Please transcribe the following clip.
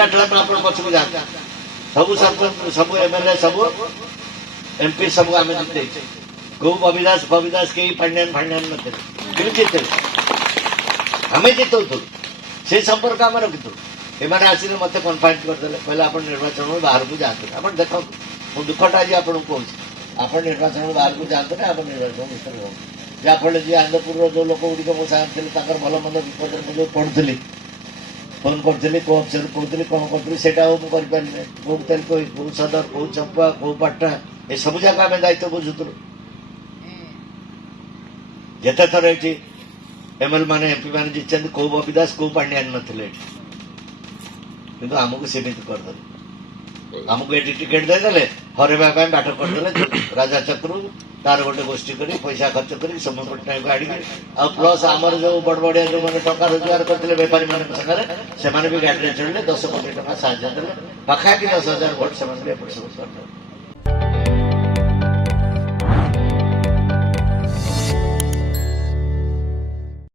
तीन ट्रैप आप पछक जाते सब सरपंच सब एमएलए सब एमपी सब आम जीते कौ बबिदास बबिदास कई पांड्यान फांड्यान नथिले जीते आम जितु से संपर्क आम रखिथु एमाने आसिले मत कन्फाइन करदे कहले आप निर्वाचन बाहर को जाते आप देखो मु दुखटा आज आपको कहूँ आप निर्वाचन बाहर को जाते आप निर्वाचन भितर रहो जहाँफल जी आनंदपुर जो लोक गुड़िक मो सागर भल मंद विपद मुझे पढ़ुली फोन करी कौ अफिसर कहती कौन करी से मुझे कौ तेल कौ सदर कौ चंपा कौ पाटा ये सब जाक आम दायित्व बुझुलु जिते थर ये एमएल मैंने एमपी मैंने जीत कौ बबिदास कौ पांड्यान नथिले किंतु आमको सीमित करदे आमको ये टिकेट देदेले हरवा बाट करदे राजा चक्रु तार गोटे गोष्ठी कर पैसा खर्च कर समय पट्टनायक आड़ी आ प्लस आमर जो बड़ बड़िया जो मैंने टका रोजगार करते बेपारी मान भी गाड़ी चढ़ले 10 कोटी टका साहय पाखापाखि 10,000 भोट से